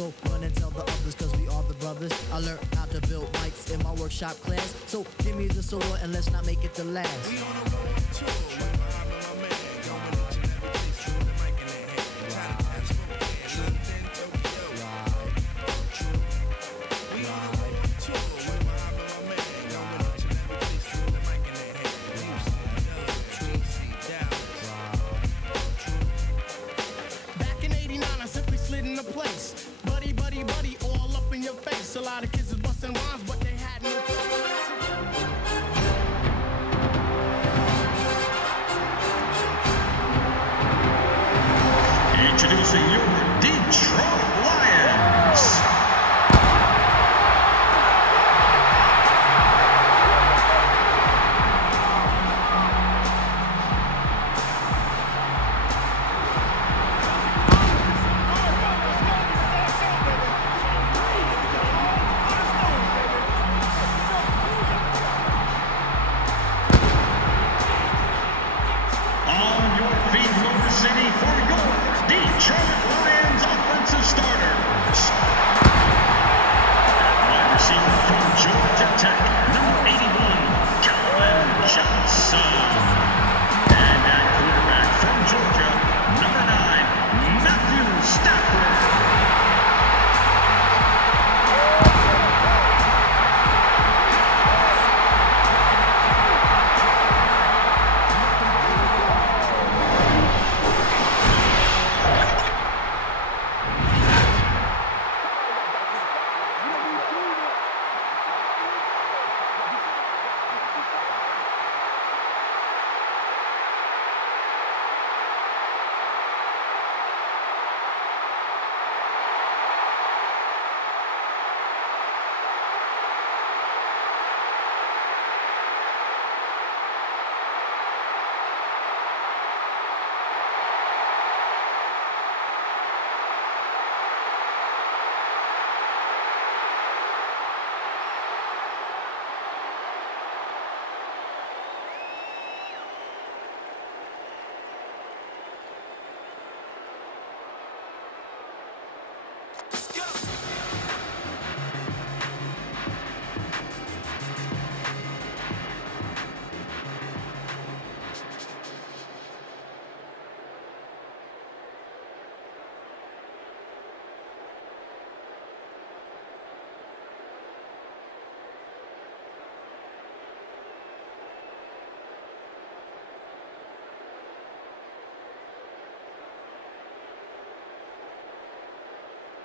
So run and tell the others, cause we are the brothers. I learned how to build bikes in my workshop class. So give me the sword and let's not make it the last. We on the road to tour. My man, going to Geneva, true the mic in their hand. Try to pass from London, Tokyo. True. We on the road to tour. My man, going to Geneva, true the mic in their hand. Back in '89, I simply slid into place. Buddy, buddy, buddy, all up in your face. A lot of kids is busting rhymes, but they had no Introducing your Detroit Lions. On your feet, Motor City, for your Detroit Lions offensive starters. At wide receiver from Georgia Tech, number 81, Calvin Johnson. And at quarterback from Georgia, number 9, Matthew Stafford.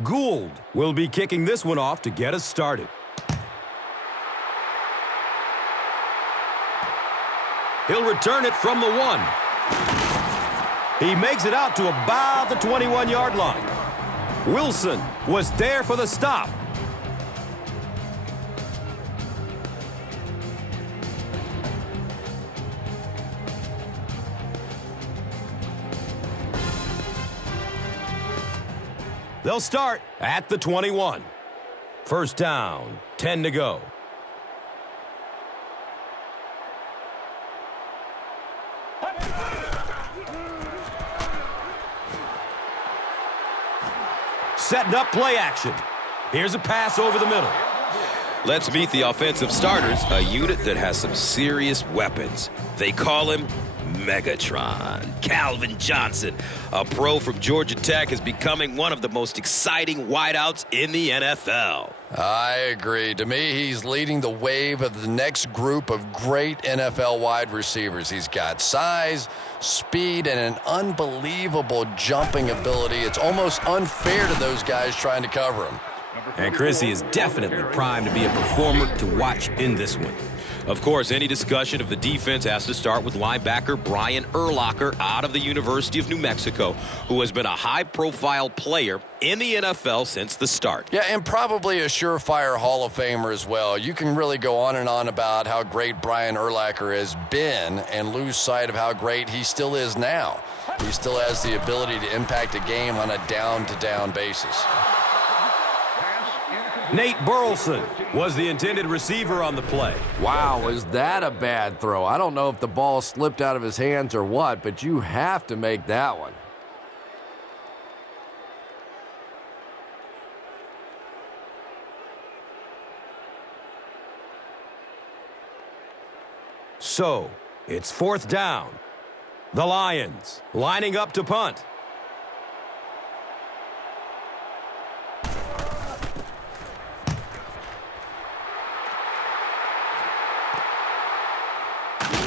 Gould will be kicking this one off to get us started. He'll return it from the 1. He makes it out to about the 21-yard line. Wilson was there for the stop. They'll start at the 21. First down, 10 to go. Setting up play action. Here's a pass over the middle. Let's meet the offensive starters, a unit that has some serious weapons. They call him Megatron. Calvin Johnson, a pro from Georgia Tech, is becoming one of the most exciting wideouts in the NFL. I agree. To me, he's leading the wave of the next group of great NFL wide receivers. He's got size, speed, and an unbelievable jumping ability. It's almost unfair to those guys trying to cover him. And Chrissy is definitely primed to be a performer to watch in this one. Of course, any discussion of the defense has to start with linebacker Brian Urlacher out of the University of New Mexico, who has been a high-profile player in the NFL since the start. Yeah, and probably a surefire Hall of Famer as well. You can really go on and on about how great Brian Urlacher has been and lose sight of how great he still is now. He still has the ability to impact a game on a down-to-down basis. Nate Burleson was the intended receiver on the play. Wow, was that a bad throw? I don't know if the ball slipped out of his hands or what, but you have to make that one. So, it's 4th down. The Lions lining up to punt.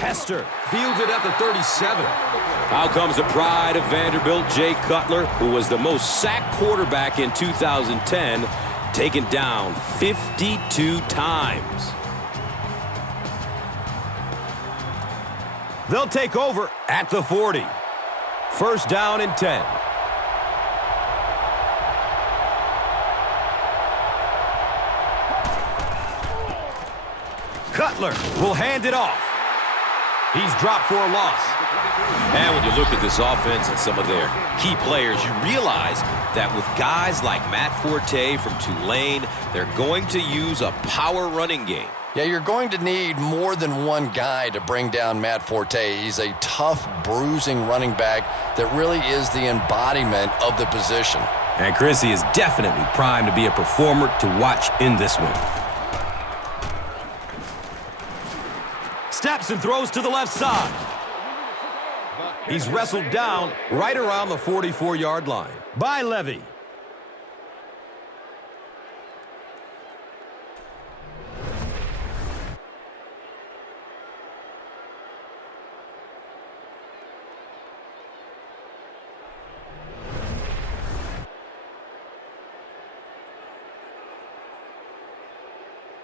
Hester fields it at the 37. Out comes the pride of Vanderbilt, Jay Cutler, who was the most sacked quarterback in 2010, taken down 52 times. They'll take over at the 40. 1st down and 10. Cutler will hand it off. He's dropped for a loss. And when you look at this offense and some of their key players, you realize that with guys like Matt Forte from Tulane, they're going to use a power running game. Yeah, you're going to need more than one guy to bring down Matt Forte. He's a tough, bruising running back that really is the embodiment of the position. And Chrissy is definitely primed to be a performer to watch in this one. Steps and throws to the left side. He's wrestled down right around the 44-yard line by Levy.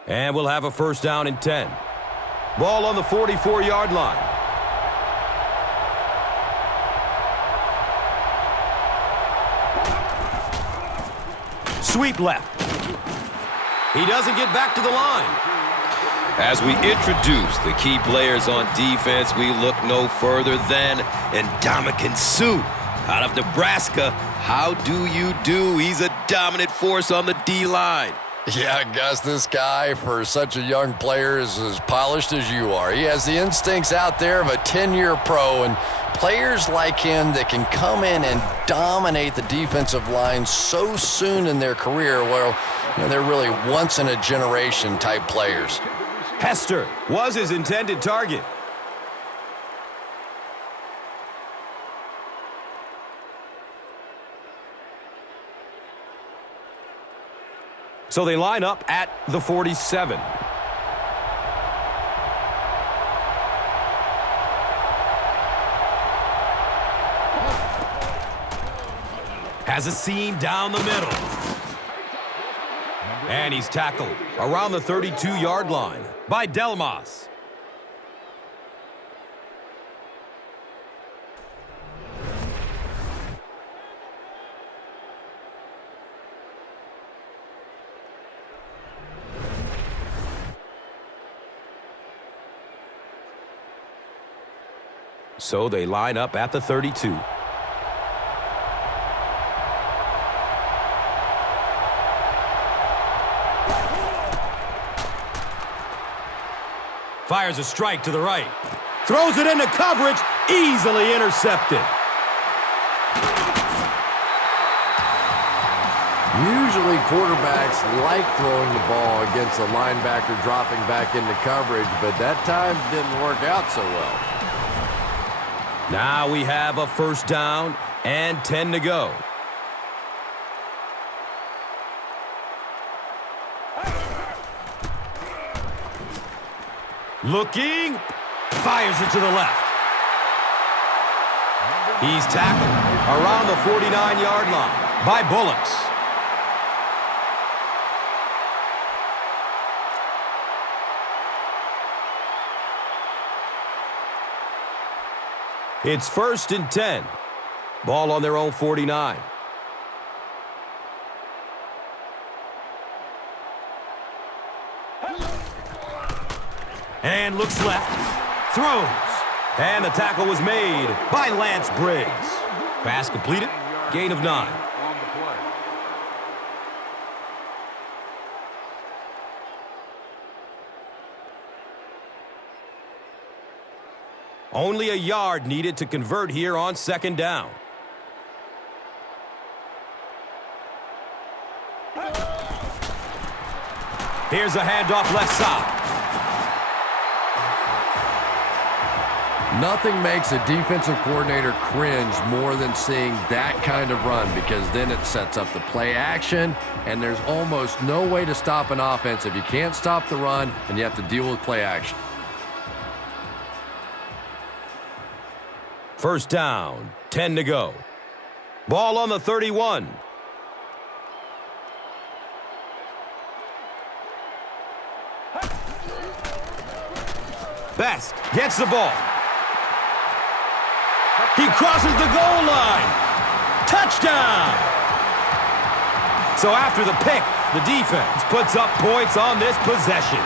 And we'll have a 1st down and 10. Ball on the 44-yard line. Sweep left. He doesn't get back to the line. As we introduce the key players on defense, we look no further than Ndamukong Suh out of Nebraska. How do you do? He's a dominant force on the D-line. Yeah, Gus, this guy, for such a young player, is as polished as you are. He has the instincts out there of a 10-year pro, and players like him that can come in and dominate the defensive line so soon in their career, well, they're really once-in-a-generation type players. Hester was his intended target. So they line up at the 47. Has a seam down the middle. And he's tackled around the 32-yard line by Delmas. So they line up at the 32. Fires a strike to the right. Throws it into coverage. Easily intercepted. Usually quarterbacks like throwing the ball against a linebacker dropping back into coverage, but that time didn't work out so well. Now we have a 1st down and 10 to go. Looking, fires it to the left. He's tackled around the 49-yard line by Bullocks. It's 1st and 10. Ball on their own 49. And looks left. Throws. And the tackle was made by Lance Briggs. Pass completed. Gain of 9. Only a yard needed to convert here on 2nd down. Here's a handoff left side. Nothing makes a defensive coordinator cringe more than seeing that kind of run, because then it sets up the play action, and there's almost no way to stop an offense if you can't stop the run and you have to deal with play action. First down, 10 to go. Ball on the 31. Best gets the ball. He crosses the goal line. Touchdown! So after the pick, the defense puts up points on this possession.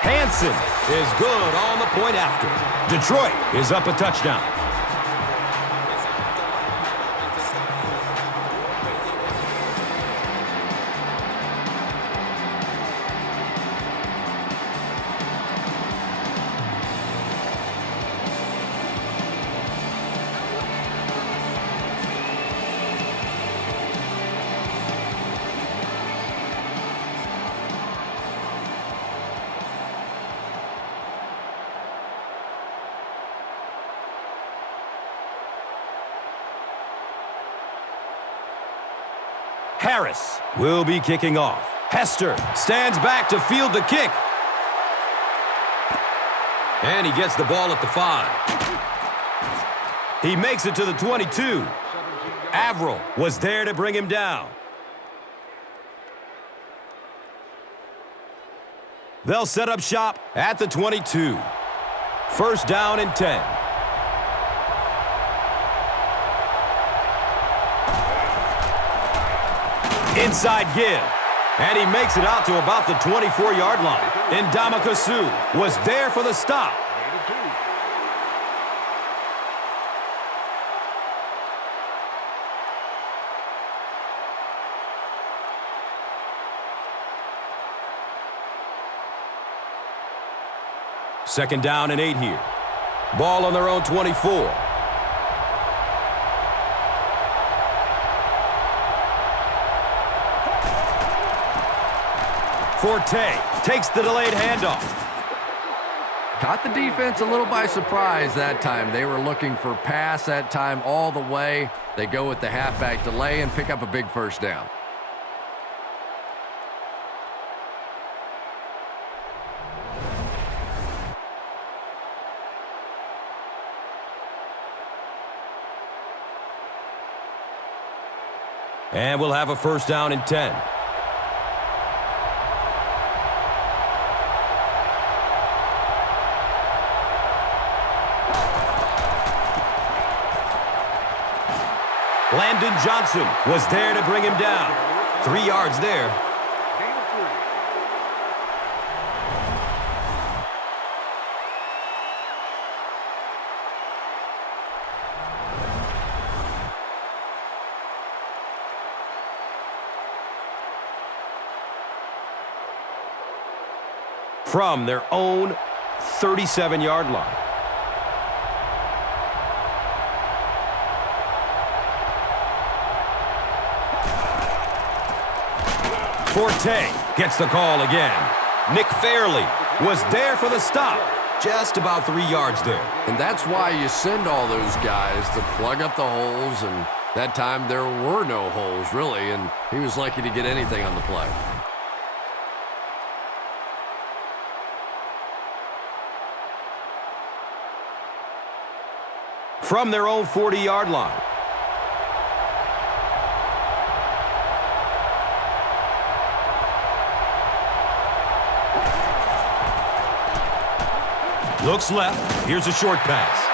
Hansen is good on the point after. Detroit is up a touchdown. Harris will be kicking off. Hester stands back to field the kick. And he gets the ball at the 5. He makes it to the 22. Averill was there to bring him down. They'll set up shop at the 22. First down and 10. Inside give, and he makes it out to about the 24-yard line. Ndamukong was there for the stop. Second down and 8 here. Ball on their own 24. Forte takes the delayed handoff. Caught the defense a little by surprise that time. They were looking for pass that time all the way. They go with the halfback delay and pick up a big first down. And we'll have a first down and 10. Landon Johnson was there to bring him down. 3 yards there. From their own 37-yard line. Forte gets the call again. Nick Fairley was there for the stop. Just about 3 yards there. And that's why you send all those guys to plug up the holes, and that time there were no holes, really, and he was lucky to get anything on the play. From their own 40-yard line. Looks left. Here's a short pass.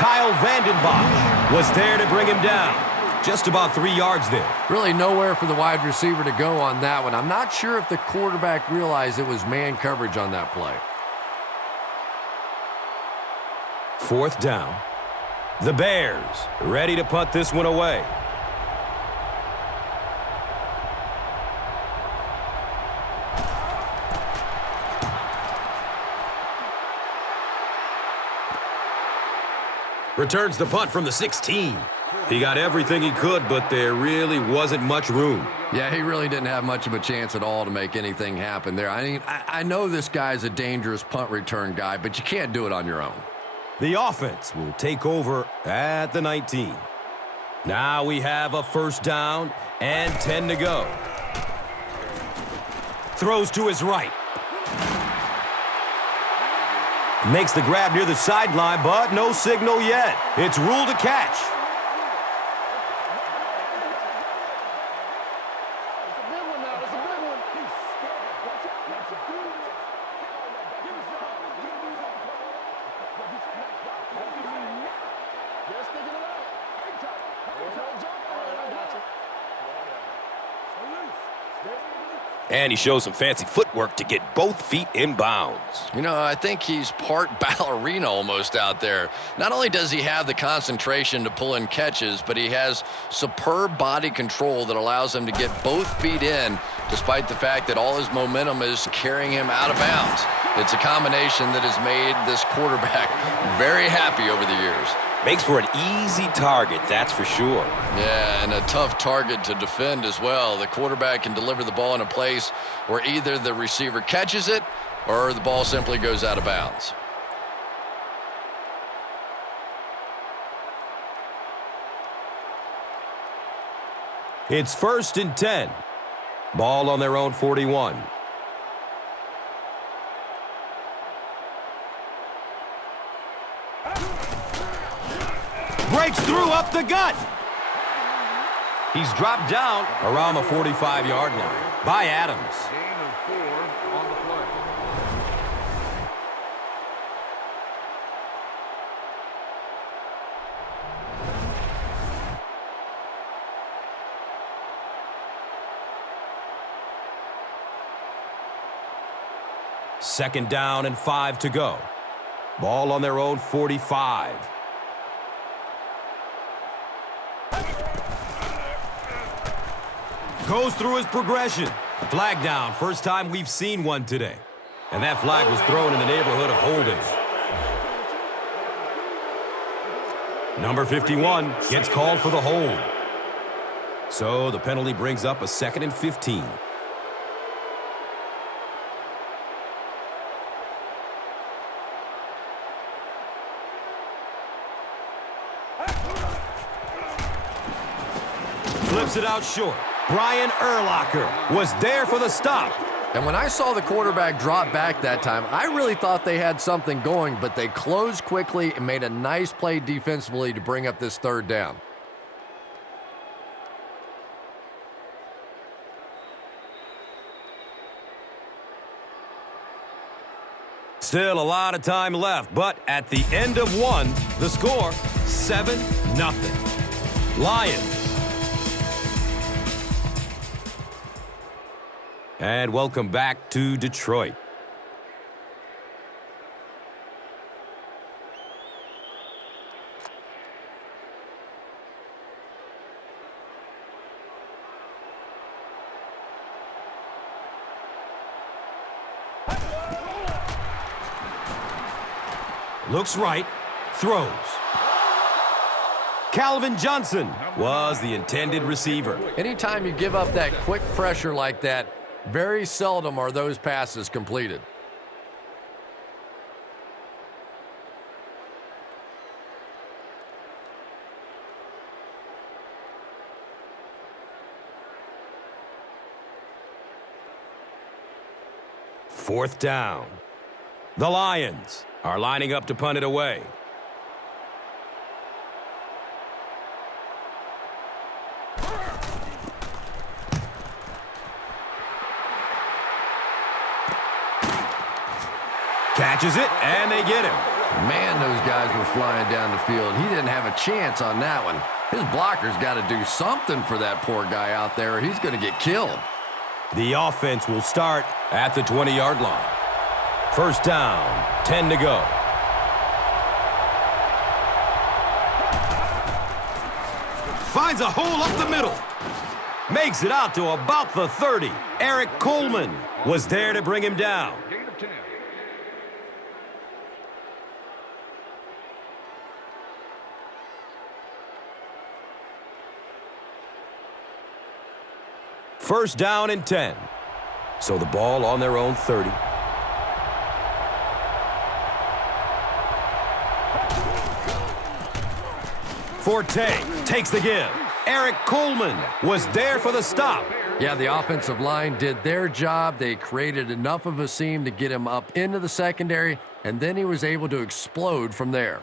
Kyle Vanden Bosch was there to bring him down. Just about 3 yards there. Really nowhere for the wide receiver to go on that one. I'm not sure if the quarterback realized it was man coverage on that play. Fourth down. The Bears ready to punt this one away. returns the punt from the 16. He got everything he could, but there really wasn't much room. Yeah, he really didn't have much of a chance at all to make anything happen there. I mean, I know this guy's a dangerous punt return guy, but you can't do it on your own. The offense will take over at the 19. Now we have a first down and 10 to go. Throws to his right. Makes the grab near the sideline, but no signal yet. It's ruled a catch. And he shows some fancy footwork to get both feet in bounds. You know, I think he's part ballerina almost out there. Not only does he have the concentration to pull in catches, but he has superb body control that allows him to get both feet in, despite the fact that all his momentum is carrying him out of bounds. It's a combination that has made this quarterback very happy over the years. Makes for an easy target, that's for sure. Yeah, and a tough target to defend as well. The quarterback can deliver the ball in a place where either the receiver catches it or the ball simply goes out of bounds. It's 1st and 10. Ball on their own 41. Breaks through up the gut. He's dropped down around the 45-yard line by Adams. Gain of 4 on the play. Second down and 5 to go. Ball on their own 45. Goes through his progression. Flag down. First time we've seen one today. And that flag was thrown in the neighborhood of holding. Number 51 gets called for the hold. So the penalty brings up a 2nd and 15. Flips it out short. Brian Urlacher was there for the stop. And when I saw the quarterback drop back that time, I really thought they had something going, but they closed quickly and made a nice play defensively to bring up this 3rd down. Still a lot of time left, but at the end of one, the score, 7-0. Lions. And welcome back to Detroit. Looks right, throws. Calvin Johnson was the intended receiver. Anytime you give up that quick pressure like that, very seldom are those passes completed. Fourth down. The Lions are lining up to punt it away. Catches it, and they get him. Man, those guys were flying down the field. He didn't have a chance on that one. His blocker's got to do something for that poor guy out there, or he's going to get killed. The offense will start at the 20-yard line. First down, 10 to go. Finds a hole up the middle. Makes it out to about the 30. Eric Coleman was there to bring him down. Gain of 10. First down and 10. So the ball on their own 30. Forte takes the give. Eric Coleman was there for the stop. Yeah, the offensive line did their job. They created enough of a seam to get him up into the secondary, and then he was able to explode from there.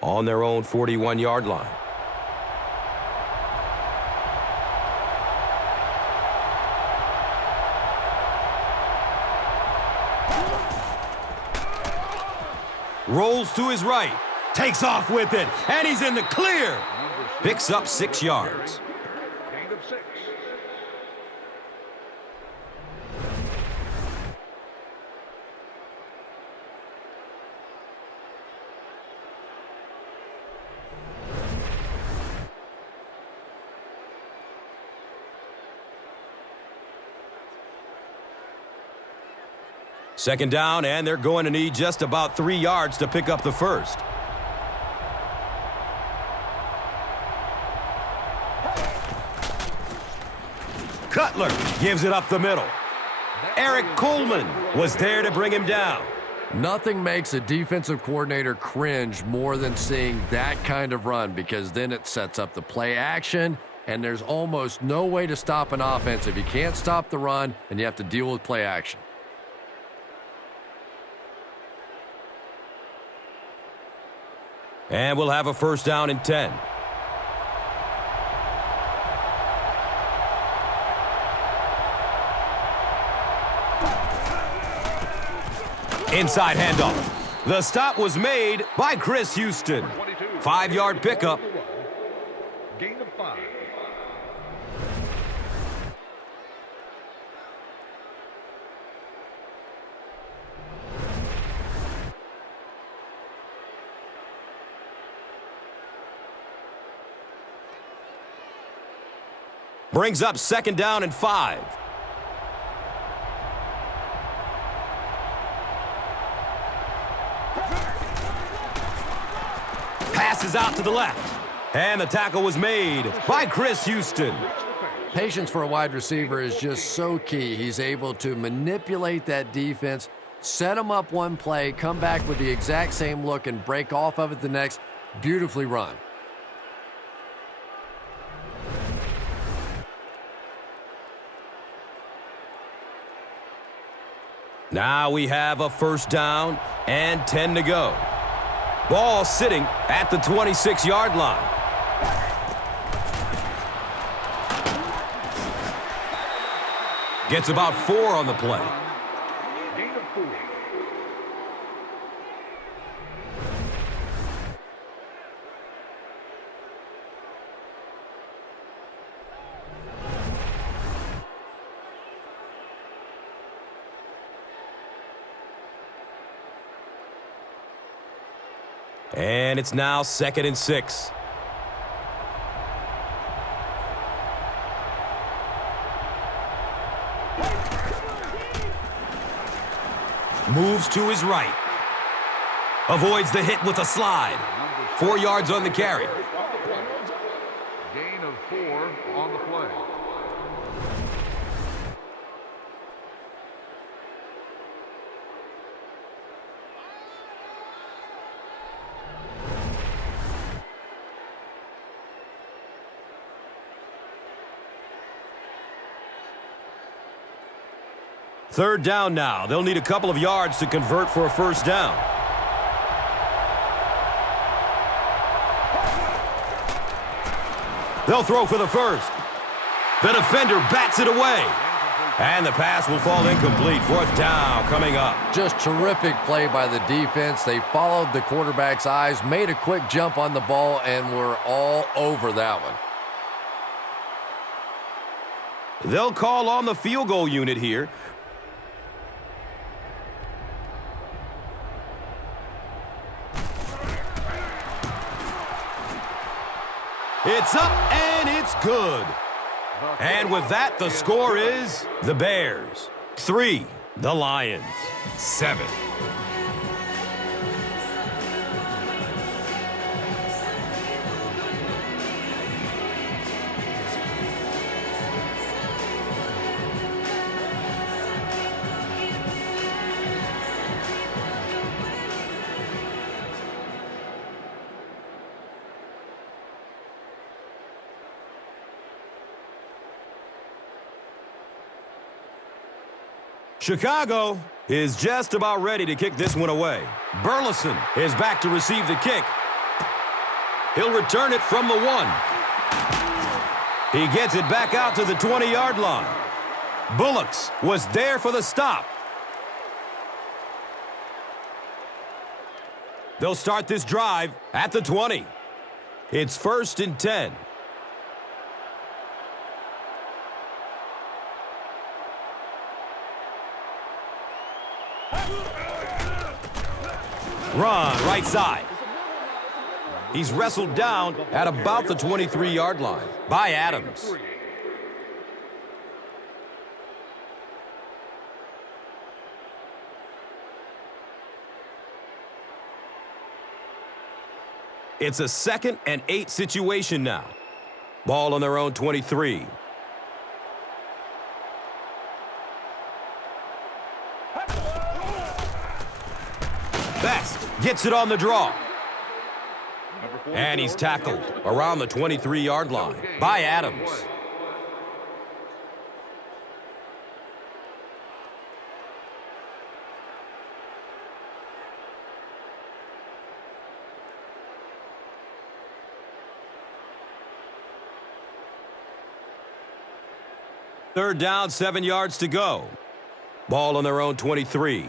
On their own 41-yard line. Rolls to his right. Takes off with it. And he's in the clear. Picks up 6 yards. Gain of 6. Second down, and they're going to need just about 3 yards to pick up the first. Cutler gives it up the middle. Eric Coleman was there to bring him down. Nothing makes a defensive coordinator cringe more than seeing that kind of run, because then it sets up the play action, and there's almost no way to stop an offense. If you can't stop the run, then you have to deal with play action. And we'll have a first down and 10. Inside handoff. The stop was made by Chris Houston. 5-yard pickup. Gain of 5. Brings up second down and 5. Passes out to the left. And the tackle was made by Chris Houston. Patience for a wide receiver is just so key. He's able to manipulate that defense, set them up one play, come back with the exact same look, and break off of it the next. Beautifully run. Now we have a first down and 10 to go. Ball sitting at the 26-yard line. Gets about 4 on the play. Gain of 4. And it's now 2nd and 6. Moves to his right. Avoids the hit with a slide. 4 yards on the carry. Gain of 4 on the play. Third down now. They'll need a couple of yards to convert for a first down. They'll throw for the first. The defender bats it away. And the pass will fall incomplete. Fourth down coming up. Just terrific play by the defense. They followed the quarterback's eyes, made a quick jump on the ball, and were all over that one. They'll call on the field goal unit here. It's up, and it's good. And with that, the score is the Bears 3, the Lions 7. Chicago is just about ready to kick this one away. Burleson is back to receive the kick. He'll return it from the 1. He gets it back out to the 20-yard line. Bullocks was there for the stop. They'll start this drive at the 20. It's 1st and 10. Run right side. He's wrestled down at about the 23-yard line by Adams. It's a 2nd and 8 situation now. Ball on their own 23. Best gets it on the draw. And he's tackled around the 23-yard line by Adams. Third down, 7 yards to go. Ball on their own 23.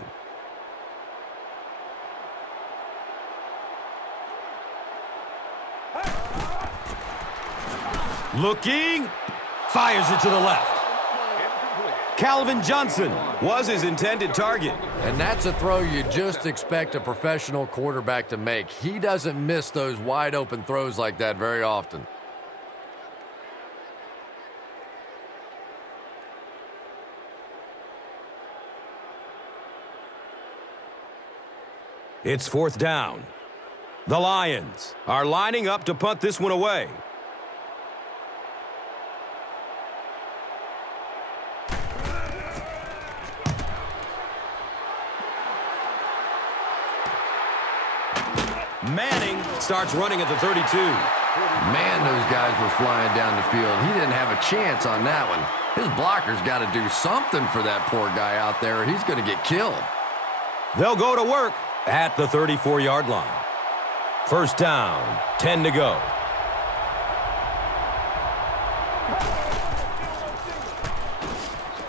Looking, fires it to the left. Calvin Johnson was his intended target. And that's a throw you just expect a professional quarterback to make. He doesn't miss those wide open throws like that very often. It's 4th down. The Lions are lining up to punt this one away. Manning starts running at the 32. Man, those guys were flying down the field. He didn't have a chance on that one. His blocker's got to do something for that poor guy out there. He's going to get killed. They'll go to work at the 34-yard line. 1st down, 10 to go.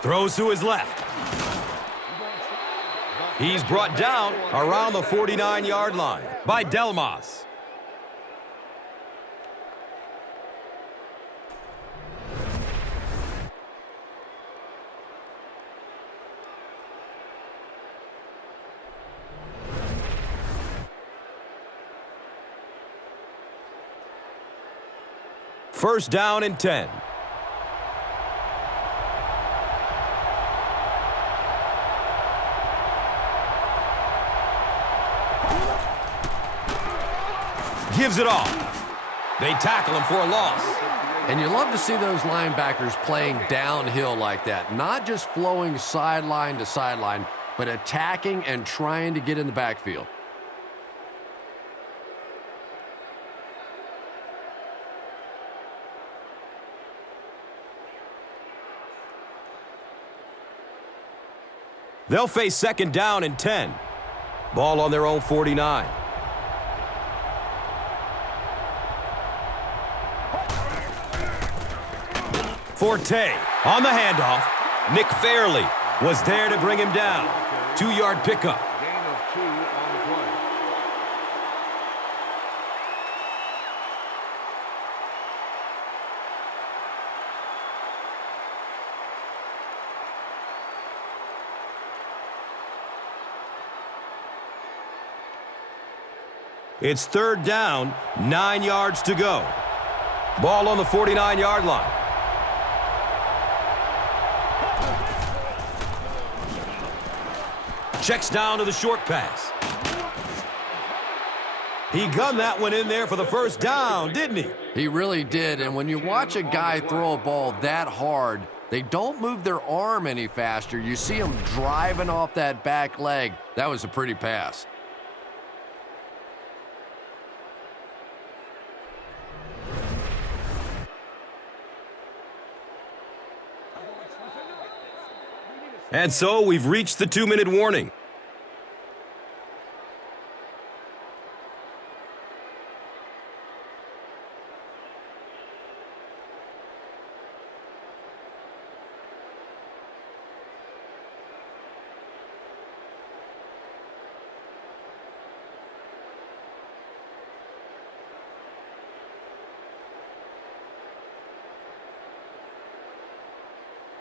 Throws to his left. He's brought down around the 49-yard line by Delmas. First down and 10. Gives it off. They tackle him for a loss. And you love to see those linebackers playing downhill like that. Not just flowing sideline to sideline, but attacking and trying to get in the backfield. They'll face 2nd down and 10. Ball on their own 49. Forte on the handoff. Nick Fairley was there to bring him down. 2-yard pickup. Gain of 2 on the play. It's 3rd down, 9 yards to go. Ball on the 49-yard line. Checks down to the short pass. He gunned that one in there for the 1st down, didn't he? He really did, and when you watch a guy throw a ball that hard, they don't move their arm any faster. You see him driving off that back leg. That was a pretty pass. And so we've reached the 2-minute warning.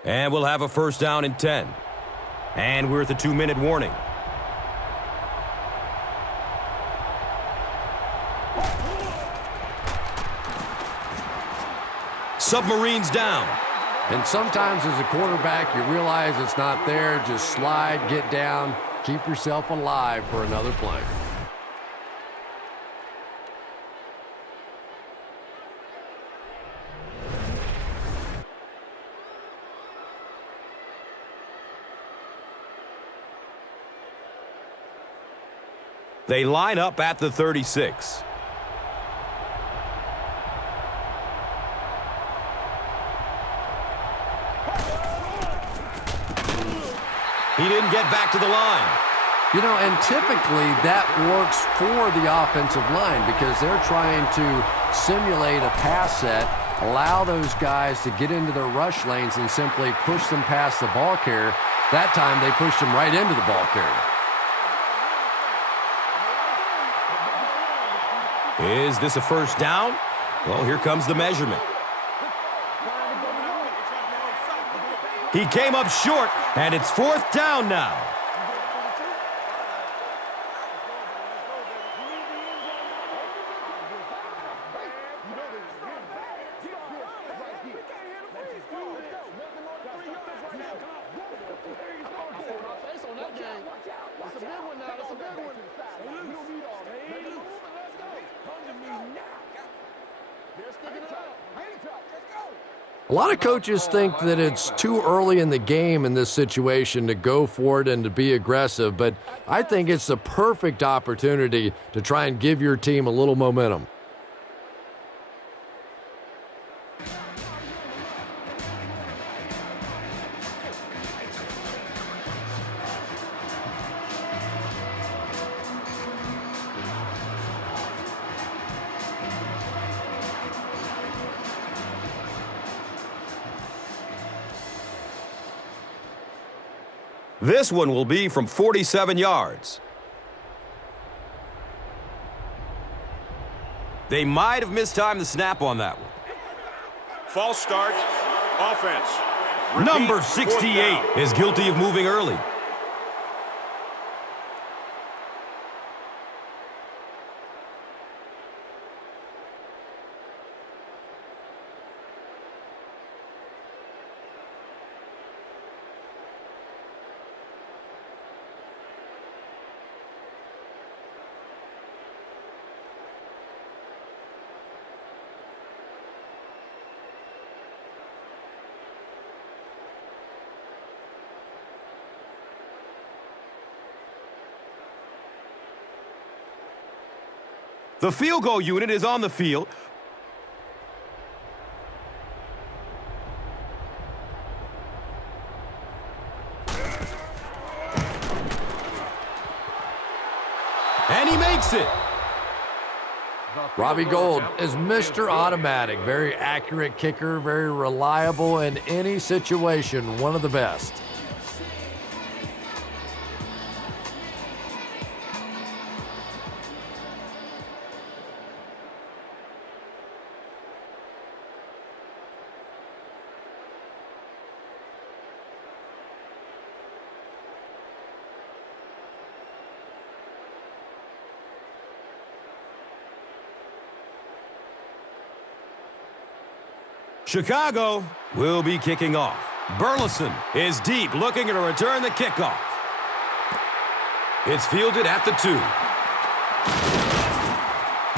And we'll have a first down and 10. And we're at the 2-minute warning. Submarines down. And sometimes as a quarterback, you realize it's not there. Just slide, get down, keep yourself alive for another play. They line up at the 36. He didn't get back to the line. You know, and typically that works for the offensive line because they're trying to simulate a pass set, allow those guys to get into their rush lanes and simply push them past the ball carrier. That time they pushed them right into the ball carrier. Is this a first down? Well, here comes the measurement. He came up short, and it's 4th down now. A lot of coaches think that it's too early in the game in this situation to go for it and to be aggressive, but I think it's the perfect opportunity to try and give your team a little momentum. This one will be from 47 yards. They might have mistimed the snap on that one. False start. Offense. Repeat, Number 68 is guilty of moving early. The field goal unit is on the field. And he makes it. Robbie Gould is Mr. Automatic. Very accurate kicker, very reliable in any situation, one of the best. Chicago will be kicking off. Burleson is deep, looking to return the kickoff. It's fielded at the 2.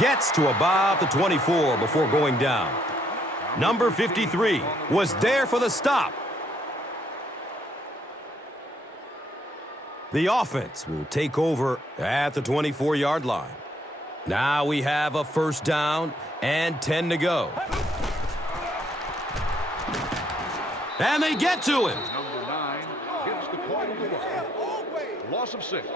Gets to about the 24 before going down. Number 53 was there for the stop. The offense will take over at the 24-yard line. Now we have a first down and 10 to go. And they get to him. Loss of 6.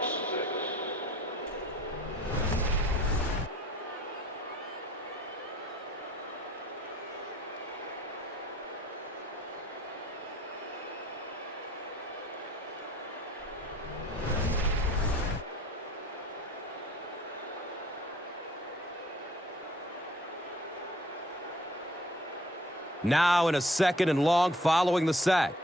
Now in a 2nd and long following the sack.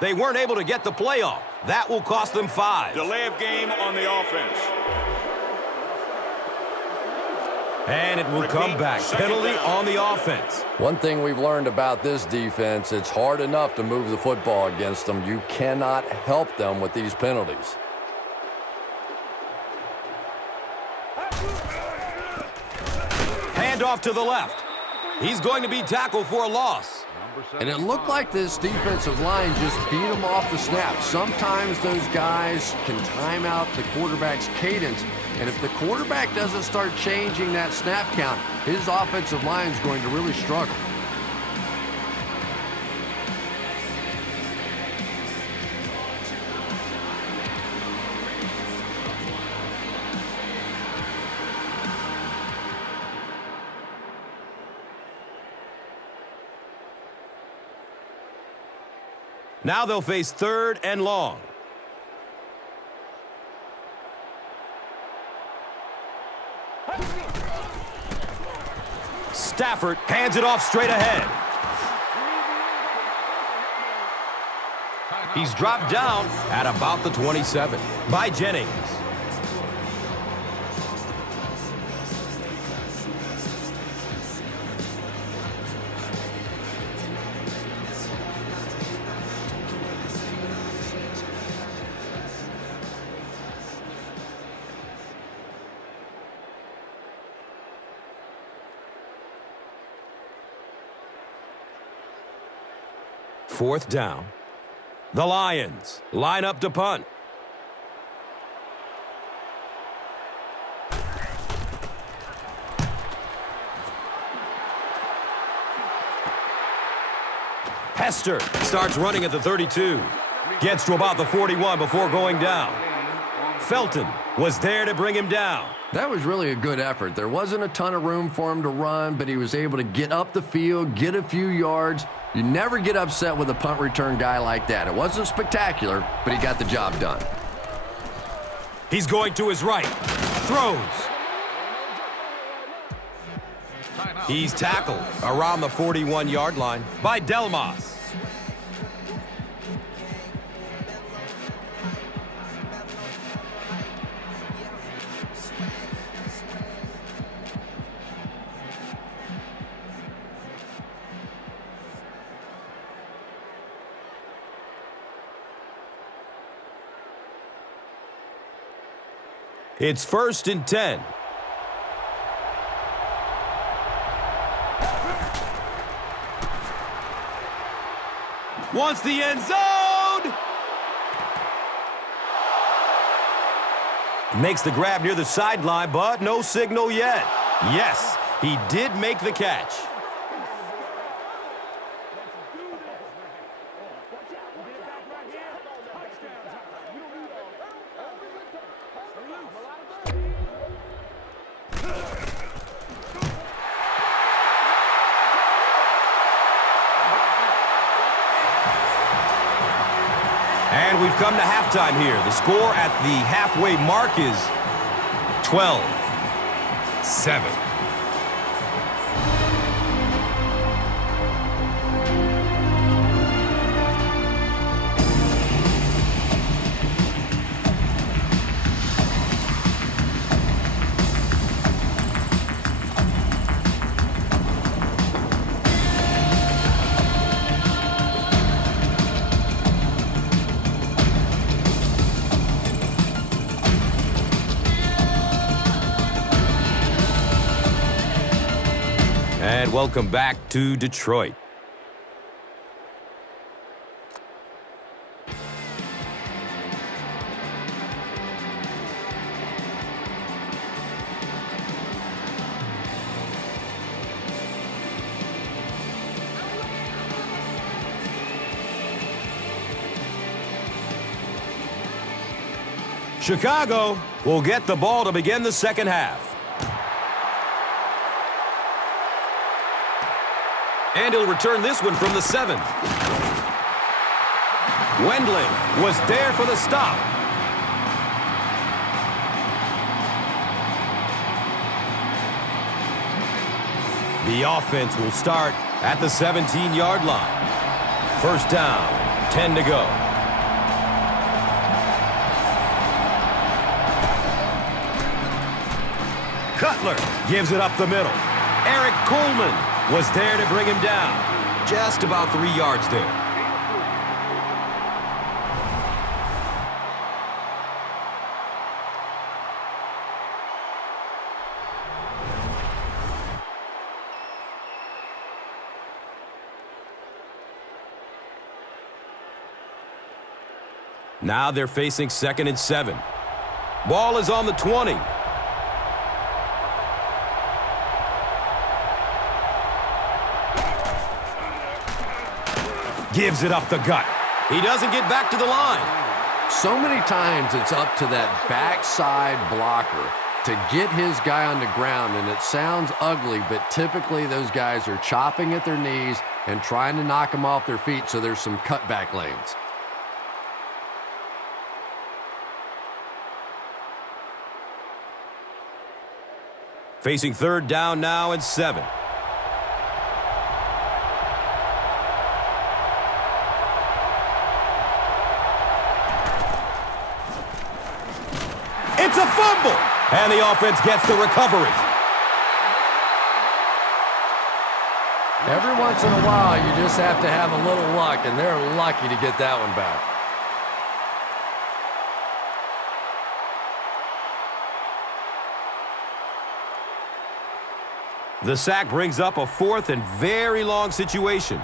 They weren't able to get the play off. That will cost them 5. Delay of game on the offense. And it will come back. Penalty on the offense. One thing we've learned about this defense, it's hard enough to move the football against them. You cannot help them with these penalties. Hand off to the left. He's going to be tackled for a loss. And it looked like this defensive line just beat them off the snap. Sometimes those guys can time out the quarterback's cadence. And if the quarterback doesn't start changing that snap count, his offensive line is going to really struggle. Now they'll face 3rd and long. Stafford hands it off straight ahead. He's dropped down at about the 27 by Jennings. Fourth down. The Lions line up to punt. Hester starts running at the 32. Gets to about the 41 before going down. Felton was there to bring him down. That was really a good effort. There wasn't a ton of room for him to run, but he was able to get up the field, get a few yards. You never get upset with a punt return guy like that. It wasn't spectacular, but he got the job done. He's going to his right. Throws. He's tackled around the 41-yard line by Delmas. It's 1st and 10. Wants the end zone. Makes the grab near the sideline, but no signal yet. Yes, he did make the catch. And we've come to halftime here. The score at the halfway mark is 12-7. welcome back to Detroit. Chicago will get the ball to begin the second half. And he'll return this one from the 7. Wendling was there for the stop. The offense will start at the 17-yard line. First down, 10 to go. Cutler gives it up the middle. Eric Coleman was there to bring him down. Just about 3 yards there. Now they're facing 2nd and 7. Ball is on the 20. Gives it up the gut. He doesn't get back to the line. So many times it's up to that backside blocker to get his guy on the ground, and it sounds ugly, but typically those guys are chopping at their knees and trying to knock them off their feet, so there's some cutback lanes. Facing 3rd down now and 7. It's a fumble, and the offense gets the recovery. Every once in a while, you just have to have a little luck, and they're lucky to get that one back. The sack brings up a 4th and very long situation.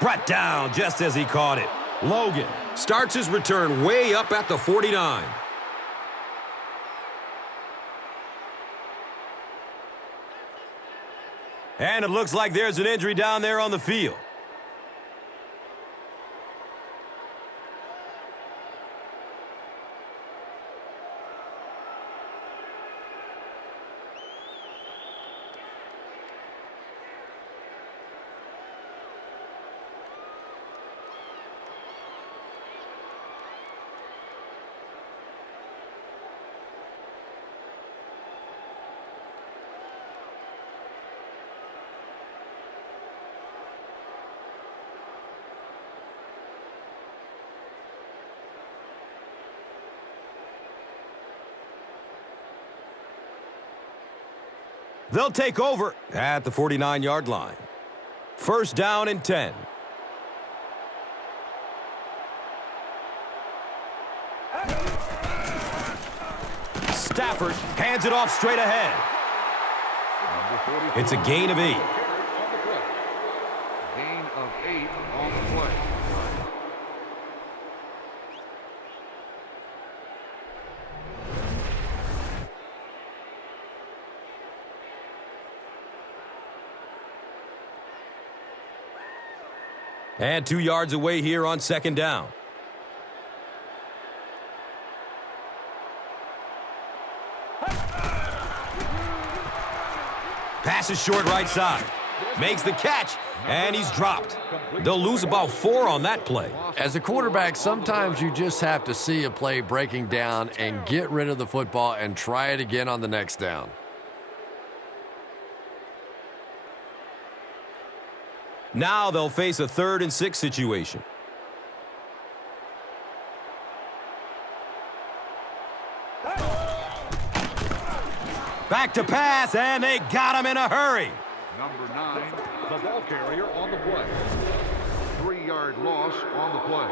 Brought down just as he caught it. Logan starts his return way up at the 49. And it looks like there's an injury down there on the field. They'll take over at the 49-yard line. First down and 10. Stafford hands it off straight ahead. It's a gain of 8. Gain of 8 on the play. And 2 yards away here on 2nd down. Passes short right side. Makes the catch, and he's dropped. They'll lose about 4 on that play. As a quarterback, sometimes you just have to see a play breaking down and get rid of the football and try it again on the next down. Now they'll face a 3rd and 6 situation. Back to pass, and they got him in a hurry. Number 9, the ball carrier on the play. 3 3-yard loss on the play.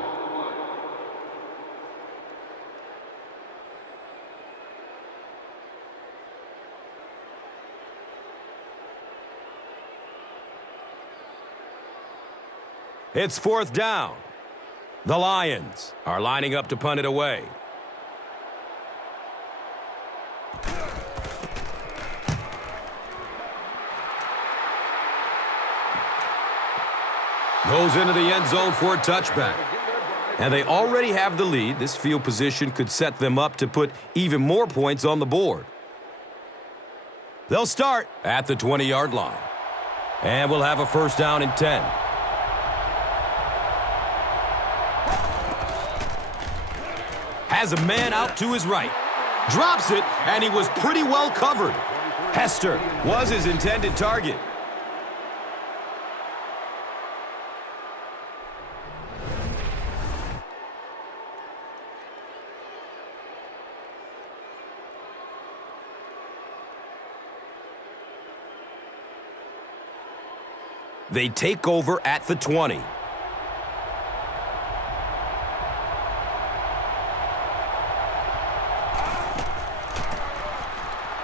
It's 4th down. The Lions are lining up to punt it away. Goes into the end zone for a touchback. And they already have the lead. This field position could set them up to put even more points on the board. They'll start at the 20-yard line. And we'll have a 1st down and 10. Has a man out to his right. Drops it, and he was pretty well covered. Hester was his intended target. They take over at the 20.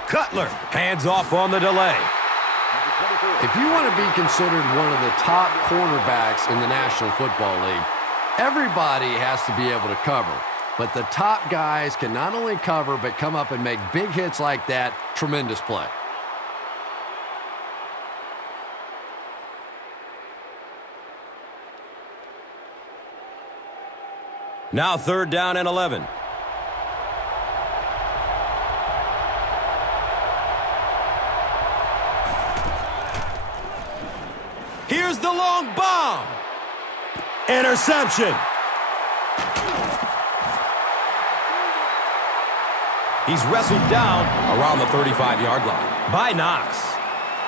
Cutler hands off on the delay. If you want to be considered one of the top cornerbacks in the National Football League, everybody has to be able to cover. But the top guys can not only cover, but come up and make big hits like that. Tremendous play. Now 3rd down and 11. Here's the long bomb. Interception. He's wrestled down around the 35-yard line by Knox.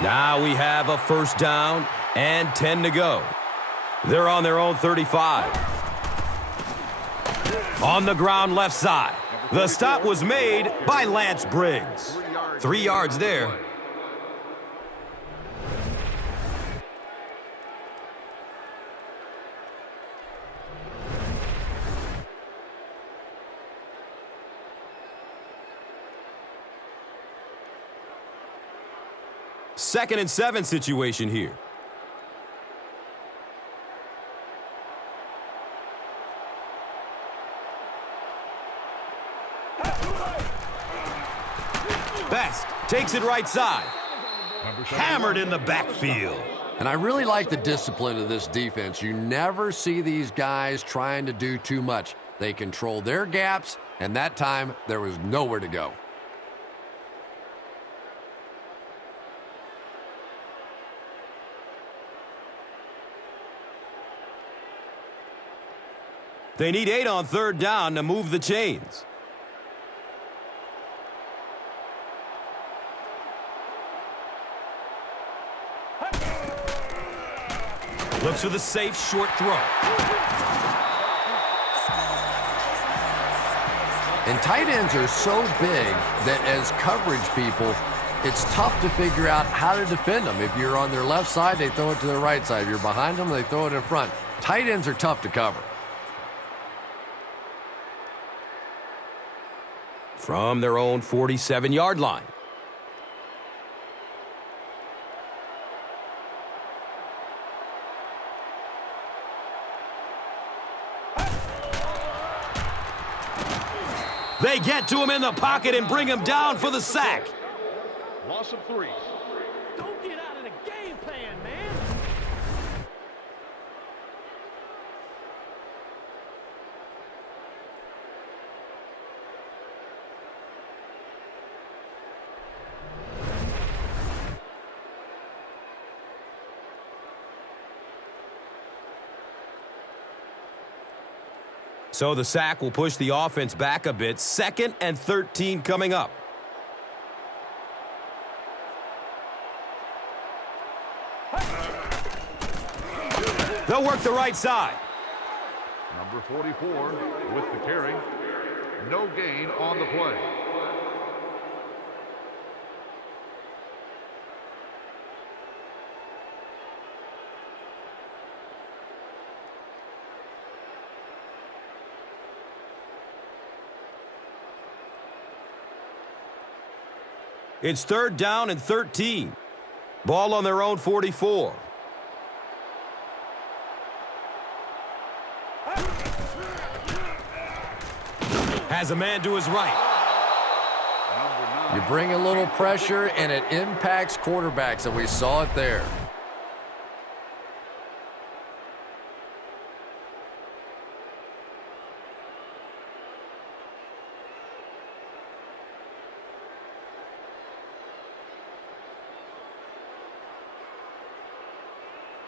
Now we have a 1st down and 10 to go. They're on their own 35. On the ground left side. The stop was made by Lance Briggs. 3 yards there. Second and 7 situation here. Best takes it right side. Hammered in the backfield. And I really like the discipline of this defense. You never see these guys trying to do too much. They control their gaps, and that time there was nowhere to go. They need 8 on 3rd down to move the chains. Looks for the safe short throw. And tight ends are so big that as coverage people, it's tough to figure out how to defend them. If you're on their left side, they throw it to their right side. If you're behind them, they throw it in front. Tight ends are tough to cover. From their own 47-yard line. They get to him in the pocket and bring him down for the sack. Loss of 3. Don't get out of the game plan, man. So the sack will push the offense back a bit. 2nd and 13 coming up. They'll work the right side. Number 44 with the carry. No gain on the play. It's 3rd down and 13. Ball on their own 44. Has a man to his right. You bring a little pressure, and it impacts quarterbacks, and we saw it there.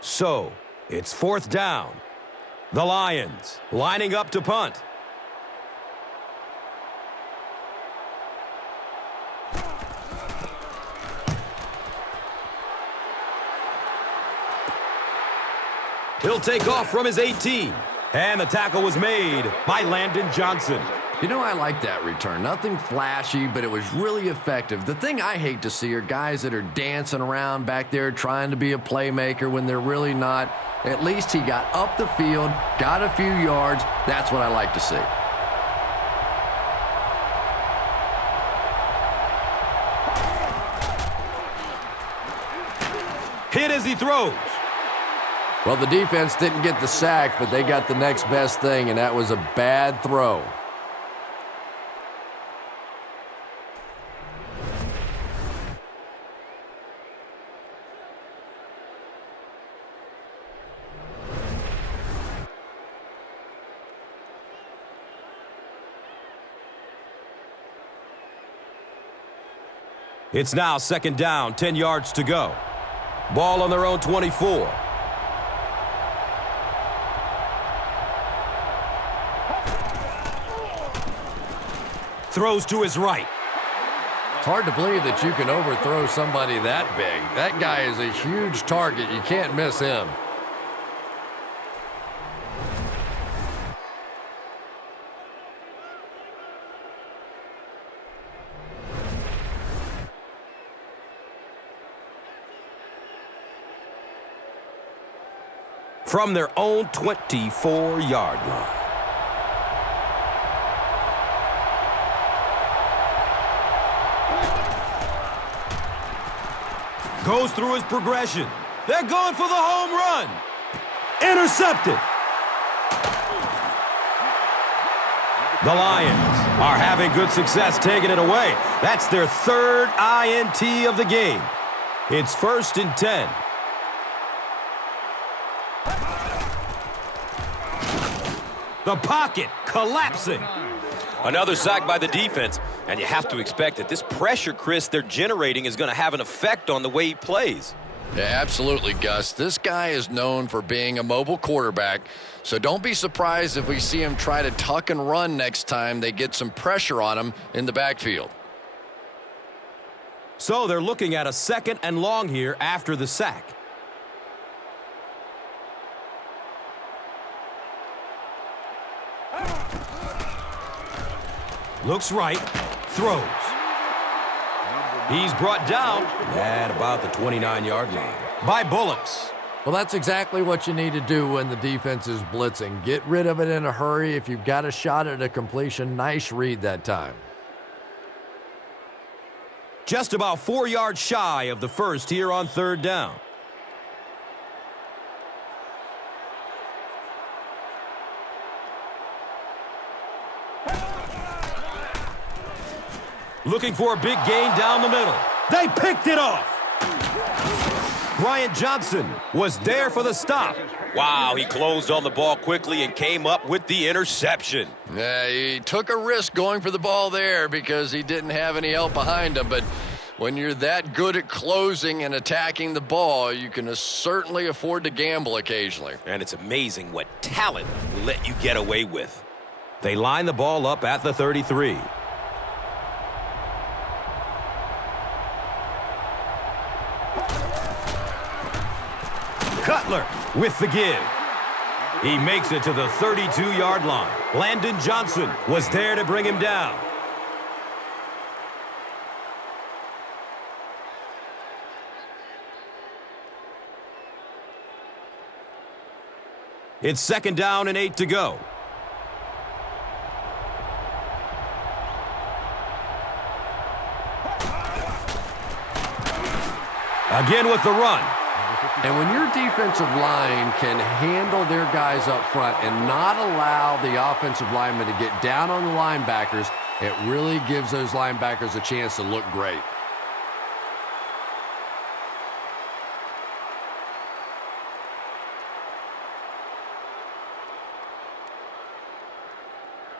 So, it's 4th down. The Lions lining up to punt. He'll take off from his 18. And the tackle was made by Landon Johnson. You know, I like that return. Nothing flashy, but it was really effective. The thing I hate to see are guys that are dancing around back there trying to be a playmaker when they're really not. At least he got up the field, got a few yards. That's what I like to see. Hit as he throws. Well, the defense didn't get the sack, but they got the next best thing, and that was a bad throw. It's now 2nd down, 10 yards to go. Ball on their own 24. Throws to his right. It's hard to believe that you can overthrow somebody that big. That guy is a huge target. You can't miss him. From their own 24-yard line. Goes through his progression. They're going for the home run. Intercepted. The Lions are having good success taking it away. That's their 3rd INT of the game. It's 1st and 10. The pocket collapsing. Another sack by the defense, and you have to expect that this pressure, Chris, they're generating is going to have an effect on the way he plays. Yeah, absolutely, Gus. This guy is known for being a mobile quarterback, so don't be surprised if we see him try to tuck and run next time they get some pressure on him in the backfield. So they're looking at a 2nd and long here after the sack. Looks right, throws. He's brought down at about the 29-yard line by Bullocks. Well, that's exactly what you need to do when the defense is blitzing. Get rid of it in a hurry. If you've got a shot at a completion, nice read that time. Just about 4 yards shy of the first here on 3rd down. Looking for a big gain down the middle. They picked it off. Brian Johnson was there for the stop. Wow, he closed on the ball quickly and came up with the interception. Yeah, he took a risk going for the ball there because he didn't have any help behind him. But when you're that good at closing and attacking the ball, you can certainly afford to gamble occasionally. And it's amazing what talent will let you get away with. They line the ball up at the 33. Cutler with the give. He makes it to the 32-yard line. Landon Johnson was there to bring him down. It's 2nd down and 8 to go. Again with the run. And when your defensive line can handle their guys up front and not allow the offensive linemen to get down on the linebackers, it really gives those linebackers a chance to look great.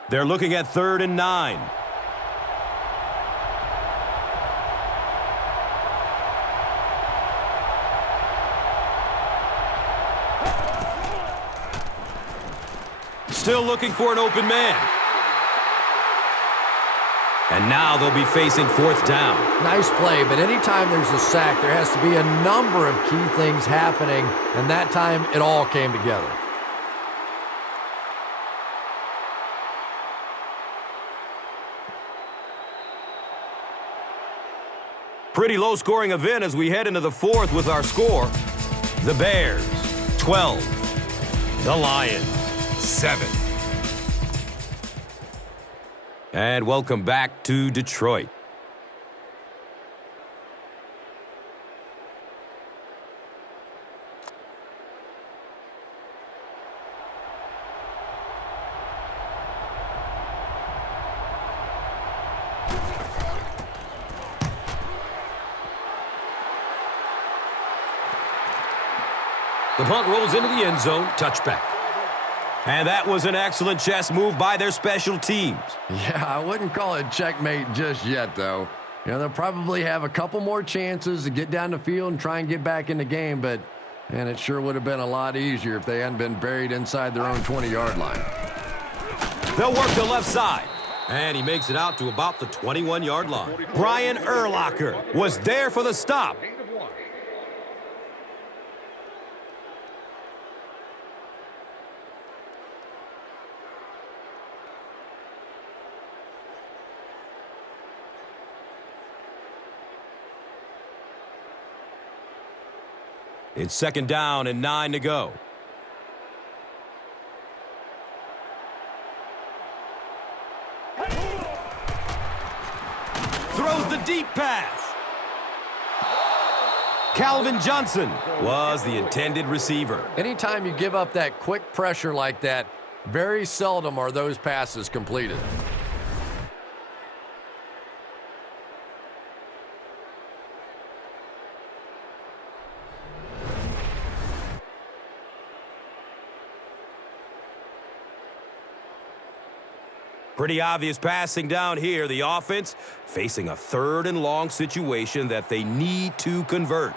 They're looking at 3rd and 9. Still looking for an open man. And now they'll be facing 4th down. Nice play, but anytime there's a sack, there has to be a number of key things happening, and that time it all came together. Pretty low-scoring event as we head into the 4th with our score. The Bears, 12. The Lions, 7. And welcome back to Detroit. The punt rolls into the end zone, touchback. And that was an excellent chess move by their special teams. Yeah, I wouldn't call it checkmate just yet, though. You know, they'll probably have a couple more chances to get down the field and try and get back in the game, but, man, it sure would have been a lot easier if they hadn't been buried inside their own 20-yard line. They'll work the left side. And he makes it out to about the 21-yard line. Brian Urlacher was there for the stop. It's 2nd down and 9 to go. Throws the deep pass. Calvin Johnson was the intended receiver. Anytime you give up that quick pressure like that, very seldom are those passes completed. Pretty obvious passing down here. The offense facing a 3rd and long situation that they need to convert.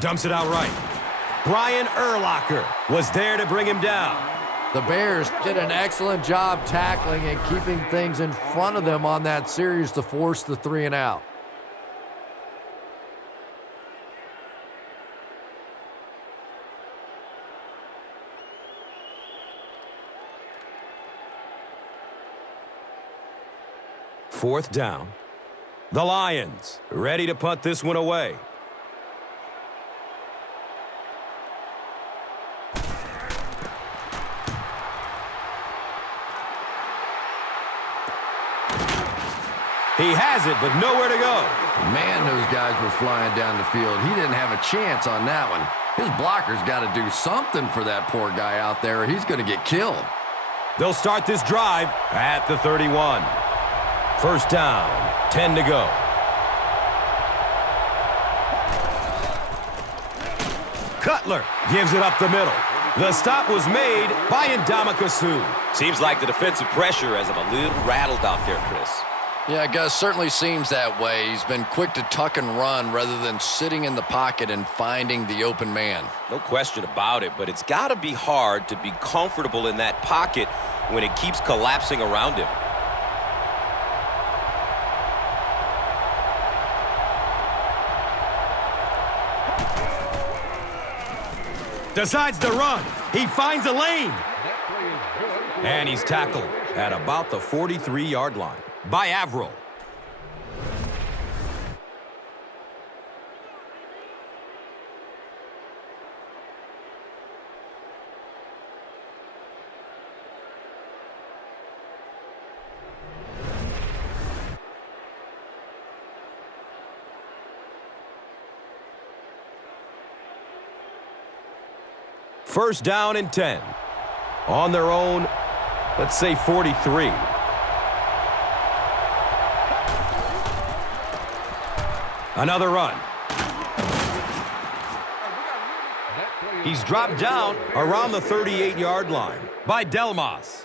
Dumps it out right. Brian Urlacher was there to bring him down. The Bears did an excellent job tackling and keeping things in front of them on that series to force the 3 and out. Fourth down. The Lions ready to punt this one away. He has it, but nowhere to go. Man, those guys were flying down the field. He didn't have a chance on that one. His blocker's got to do something for that poor guy out there, or he's going to get killed. They'll start this drive at the 31. First down, 10 to go. Cutler gives it up the middle. The stop was made by Ndamukong Suh. Seems like the defensive pressure has him a little rattled out there, Chris. Yeah, Gus, certainly seems that way. He's been quick to tuck and run rather than sitting in the pocket and finding the open man. No question about it, but it's got to be hard to be comfortable in that pocket when it keeps collapsing around him. Decides to run. He finds a lane. And he's tackled at about the 43-yard line by Averill. First down and 10. On their own, let's say 43. Another run. He's dropped down around the 38-yard line by Delmas.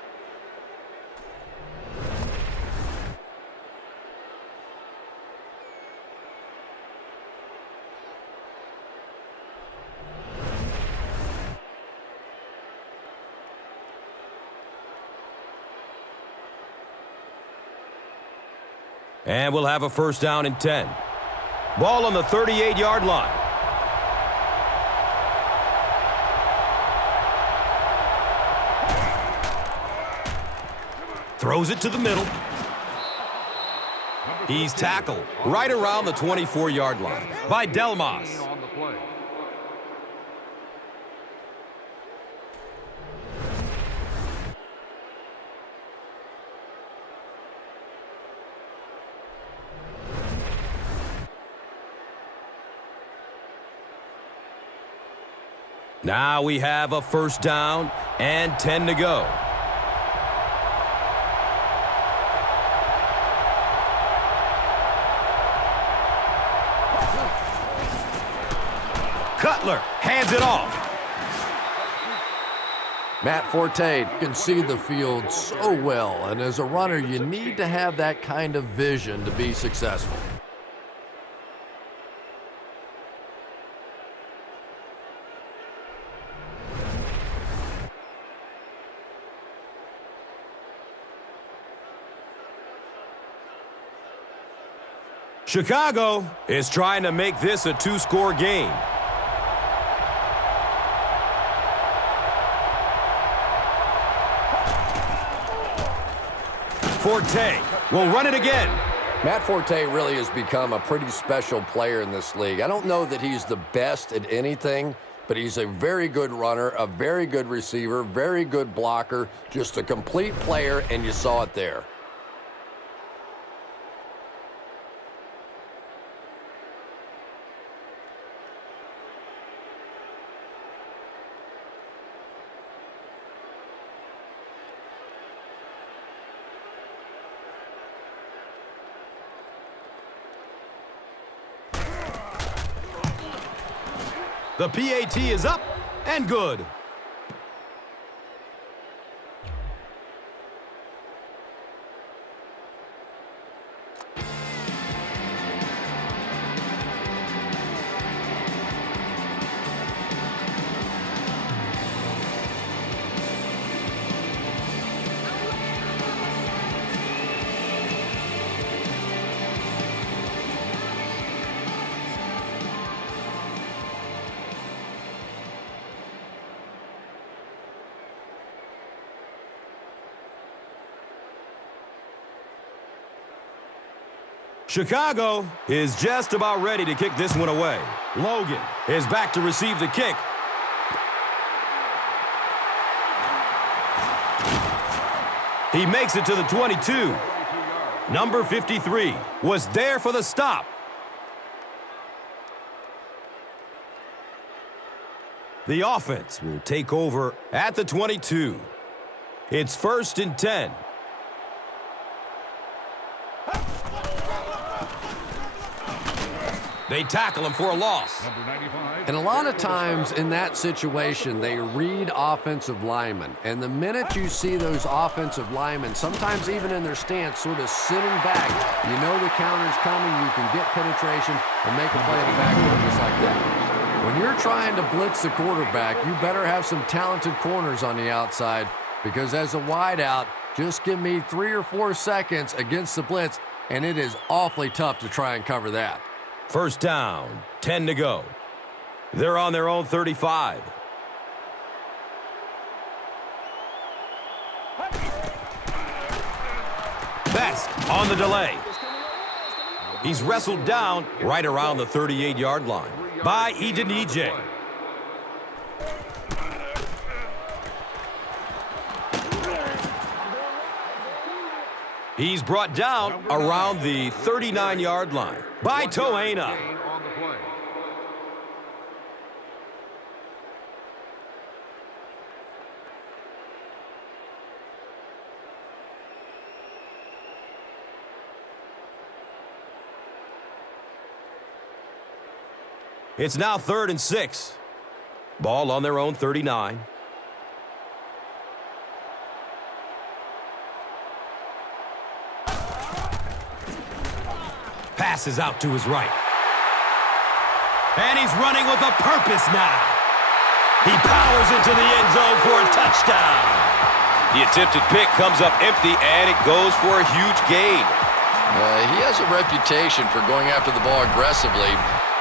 And we'll have a first down and 10. Ball on the 38-yard line. Throws it to the middle. He's tackled right around the 24-yard line by Delmas. Now we have a first down and 10 to go. Cutler hands it off. Matt Forte can see the field so well, and as a runner, you need to have that kind of vision to be successful. Chicago is trying to make this a two-score game. Forte will run it again. Matt Forte really has become a pretty special player in this league. I don't know that he's the best at anything, but he's a very good runner, a very good receiver, very good blocker, just a complete player, and you saw it there. The PAT is up and good. Chicago is just about ready to kick this one away. Logan is back to receive the kick. He makes it to the 22. Number 53 was there for the stop. The offense will take over at the 22. It's 1st and 10. They tackle him for a loss. And a lot of times in that situation, they read offensive linemen. And the minute you see those offensive linemen, sometimes even in their stance, sort of sitting back, you know the counter's coming, you can get penetration and make a play in the backfield just like that. When you're trying to blitz the quarterback, you better have some talented corners on the outside, because as a wideout, just give me 3 or 4 seconds against the blitz, and it is awfully tough to try and cover that. First down, 10 to go. They're on their own 35. Best on the delay. He's wrestled down right around the 38-yard line by Edenije. He's brought down around the 39-yard line by Toena. It's now 3rd and 6. Ball on their own 39. Passes out to his right. And he's running with a purpose now. He powers into the end zone for a touchdown. The attempted pick comes up empty, and it goes for a huge gain. He has a reputation for going after the ball aggressively,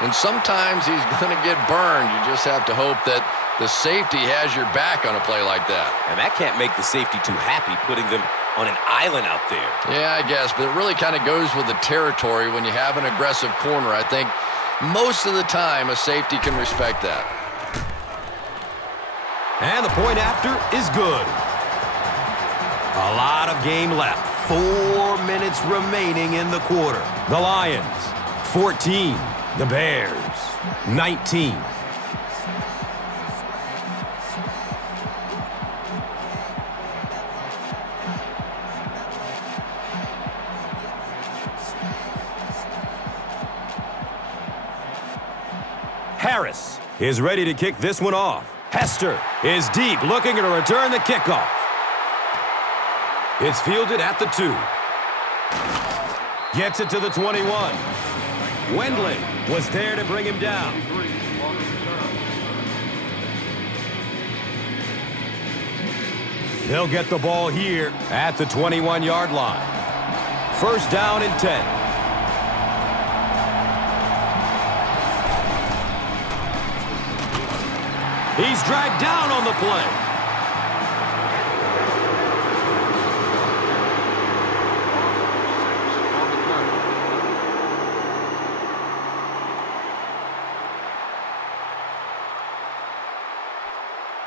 and sometimes he's going to get burned. You just have to hope that the safety has your back on a play like that. And that can't make the safety too happy, putting them on an island out there. Yeah, I guess, but it really kind of goes with the territory when you have an aggressive corner. I think most of the time a safety can respect that. And the point after is good. A lot of game left. 4 minutes remaining in the quarter. The Lions, 14. The Bears, 19. Harris is ready to kick this one off. Hester is deep, looking to return the kickoff. It's fielded at the 2. Gets it to the 21. Wendling was there to bring him down. He'll get the ball here at the 21-yard line. 1st down and 10. He's dragged down on the play.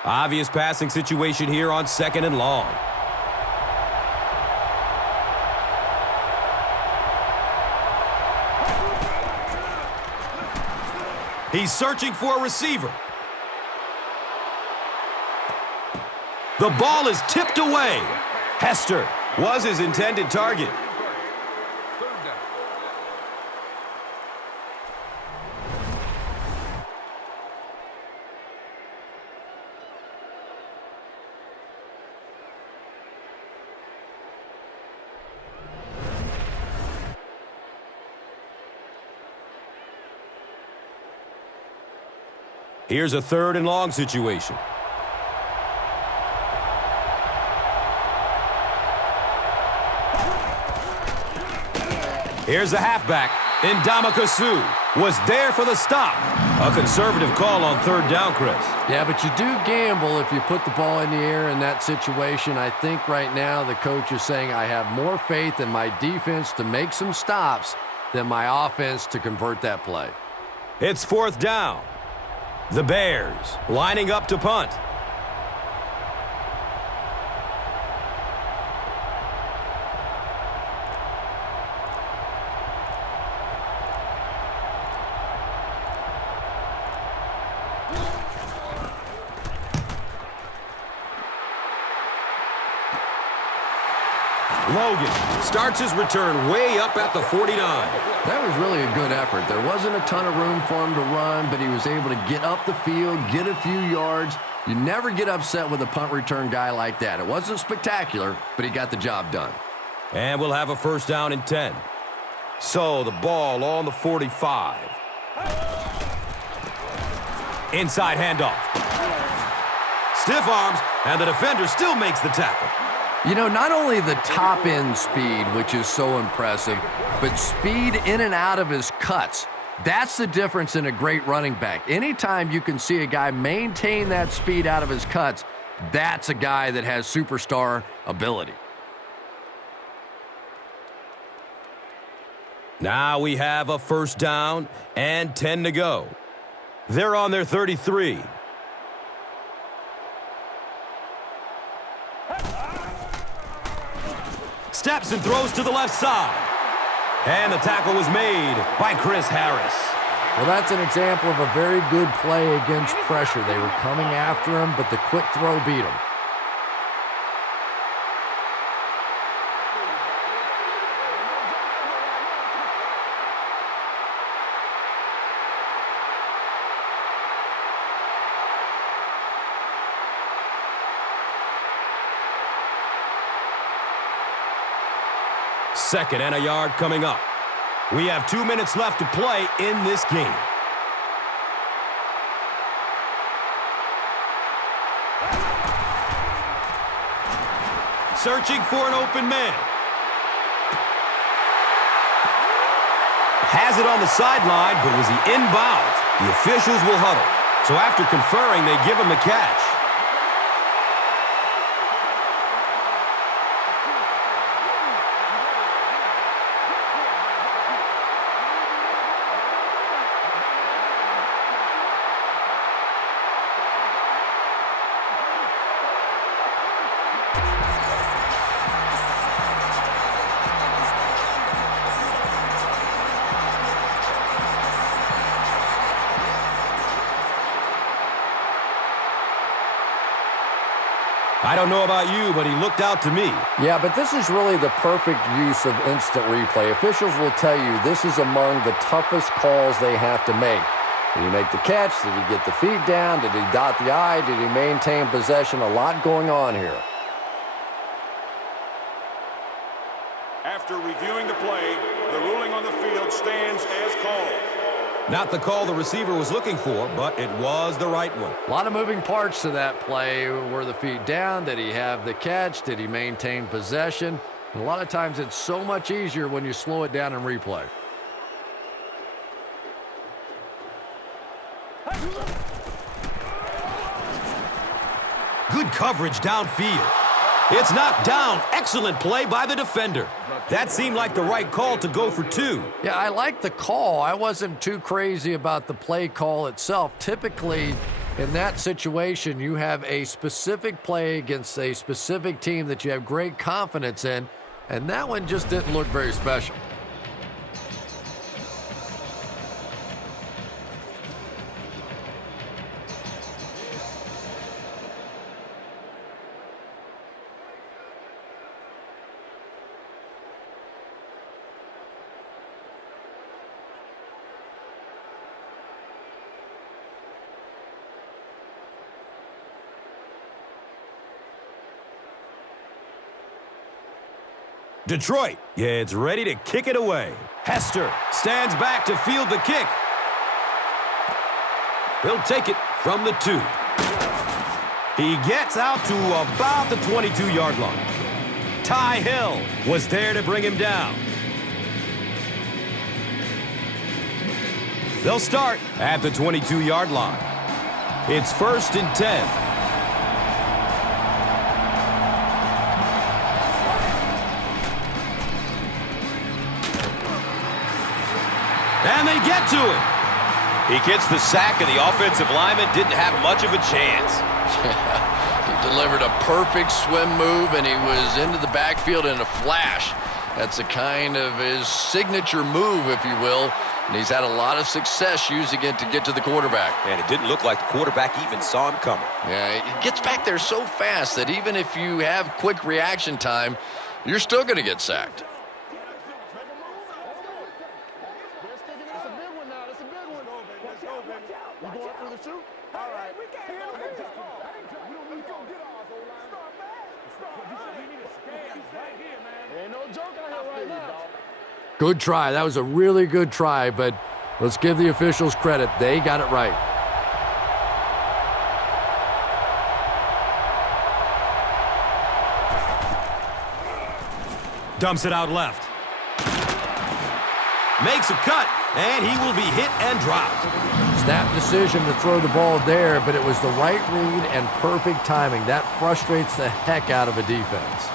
Obvious passing situation here on 2nd and long. He's searching for a receiver. The ball is tipped away. Hester was his intended target. Here's a 3rd and long situation. Here's the halfback. Ndamukong Suh was there for the stop. A conservative call on 3rd down, Chris. Yeah, but you do gamble if you put the ball in the air in that situation. I think right now the coach is saying I have more faith in my defense to make some stops than my offense to convert that play. It's 4th down. The Bears lining up to punt. Logan starts his return way up at the 49. That was really a good effort. There wasn't a ton of room for him to run, but he was able to get up the field, get a few yards. You never get upset with a punt return guy like that. It wasn't spectacular, but he got the job done. And we'll have a 1st down and 10. So the ball on the 45. Inside handoff. Stiff arms, and the defender still makes the tackle. You know, not only the top-end speed, which is so impressive, but speed in and out of his cuts. That's the difference in a great running back. Anytime you can see a guy maintain that speed out of his cuts, that's a guy that has superstar ability. Now we have a 1st down and 10 to go. They're on their 33. Steps and throws to the left side. And the tackle was made by Chris Harris. Well, that's an example of a very good play against pressure. They were coming after him, but the quick throw beat him. 2nd and a yard coming up. We have 2 minutes left to play in this game. Searching for an open man. Has it on the sideline, but was he inbounds? The officials will huddle. So after conferring, they give him the catch. I don't know about you, but he looked out to me. Yeah, but this is really the perfect use of instant replay. Officials will tell you this is among the toughest calls they have to make. Did he make the catch? Did he get the feet down? Did he dot the I? Did he maintain possession? A lot going on here. After reviewing the play, the ruling on the field stands as called. Not the call the receiver was looking for, but it was the right one. A lot of moving parts to that play. Were the feet down? Did he have the catch? Did he maintain possession? And a lot of times it's so much easier when you slow it down and replay. Good coverage downfield. It's knocked down. Excellent play by the defender. That seemed like the right call to go for 2. Yeah, I like the call. I wasn't too crazy about the play call itself. Typically, in that situation, you have a specific play against a specific team that you have great confidence in, and that one just didn't look very special. Detroit gets ready to kick it away. Hester stands back to field the kick. He'll take it from the 2. He gets out to about the 22-yard line. Ty Hill was there to bring him down. They'll start at the 22-yard line. It's 1st and 10. And they get to it. He gets the sack, and the offensive lineman didn't have much of a chance. He delivered a perfect swim move, and he was into the backfield in a flash. That's a kind of his signature move, if you will, and he's had a lot of success using it to get to the quarterback. And it didn't look like the quarterback even saw him coming. Yeah, he gets back there so fast that even if you have quick reaction time, you're still going to get sacked. Good try. That was a really good try, but let's give the officials credit. They got it right. Dumps it out left. Makes a cut, and he will be hit and dropped. Snap decision to throw the ball there, but it was the right read and perfect timing. That frustrates the heck out of a defense.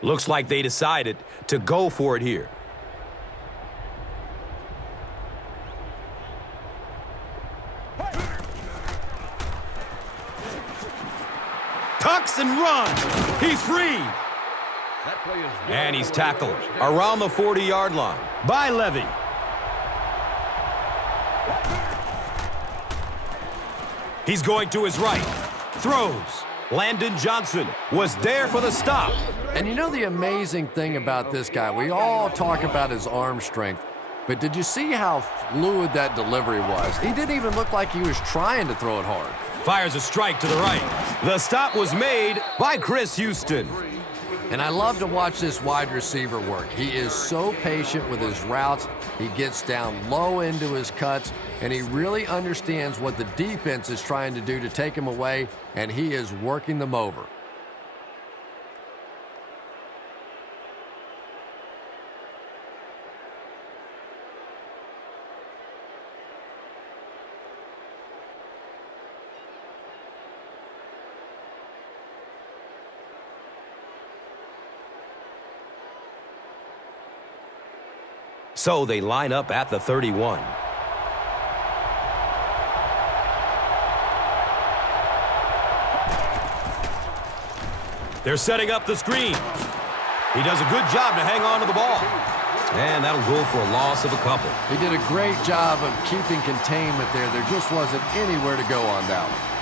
Looks like they decided to go for it here. Tucks and runs. He's free. And he's tackled around the 40-yard line by Levy. He's going to his right. Throws. Landon Johnson was there for the stop. And you know the amazing thing about this guy, we all talk about his arm strength, but did you see how fluid that delivery was? He didn't even look like he was trying to throw it hard. Fires a strike to the right. The stop was made by Chris Houston. And I love to watch this wide receiver work. He is so patient with his routes. He gets down low into his cuts, and he really understands what the defense is trying to do to take him away, and he is working them over. So they line up at the 31. They're setting up the screen. He does a good job to hang on to the ball. And that'll go for a loss of a couple. He did a great job of keeping containment there. There just wasn't anywhere to go on that one.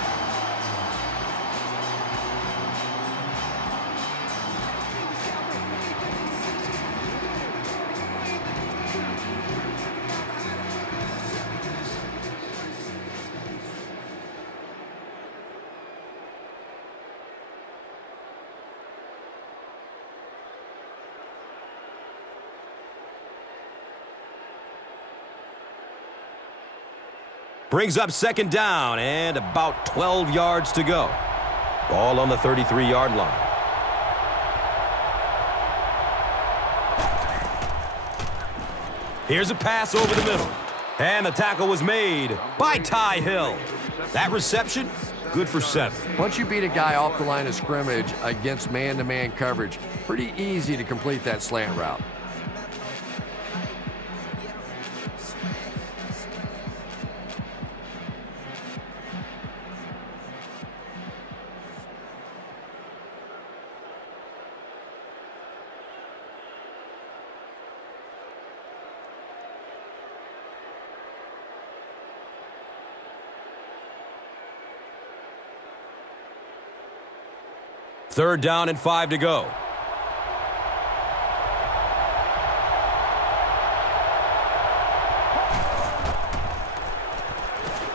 Brings up second down and about 12 yards to go. Ball on the 33-yard line. Here's a pass over the middle. And the tackle was made by Ty Hill. That reception, good for 7. Once you beat a guy off the line of scrimmage against man-to-man coverage, pretty easy to complete that slant route. Third down and 5 to go.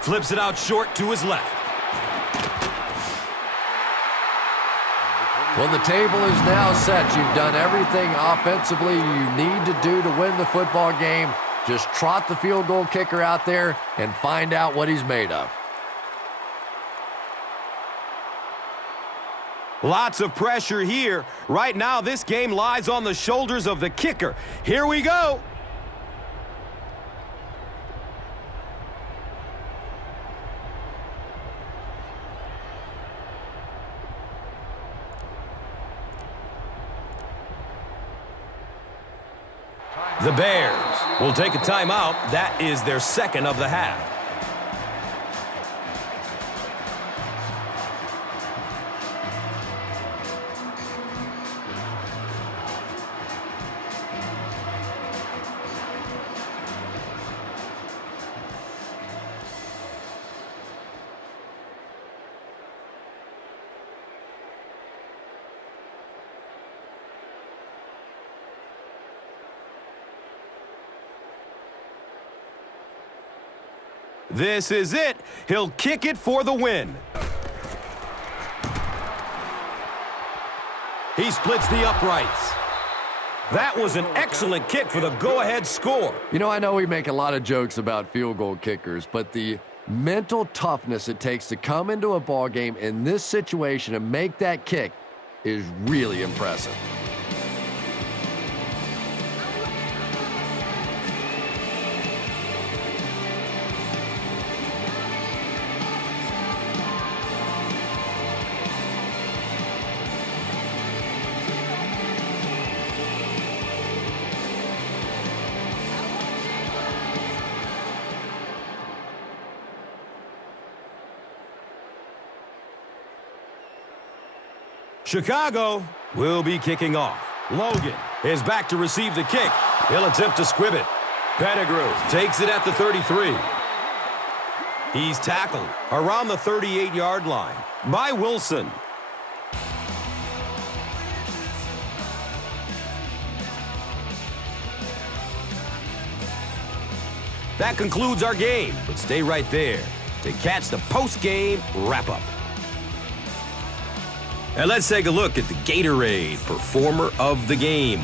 Flips it out short to his left. Well, the table is now set. You've done everything offensively you need to do to win the football game. Just trot the field goal kicker out there and find out what he's made of. Lots of pressure here. Right now, this game lies on the shoulders of the kicker. Here we go. The Bears will take a timeout. That is their second of the half. This is it. He'll kick it for the win. He splits the uprights. That was an excellent kick for the go-ahead score. You know, I know we make a lot of jokes about field goal kickers, but the mental toughness it takes to come into a ball game in this situation and make that kick is really impressive. Chicago will be kicking off. Logan is back to receive the kick. He'll attempt to squib it. Pettigrew takes it at the 33. He's tackled around the 38-yard line by Wilson. That concludes our game, but stay right there to catch the post-game wrap-up. And let's take a look at the Gatorade Performer of the Game.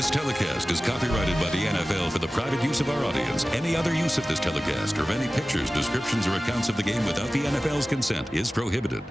This telecast is copyrighted by the NFL for the private use of our audience. Any other use of this telecast or of any pictures, descriptions, or accounts of the game without the NFL's consent is prohibited.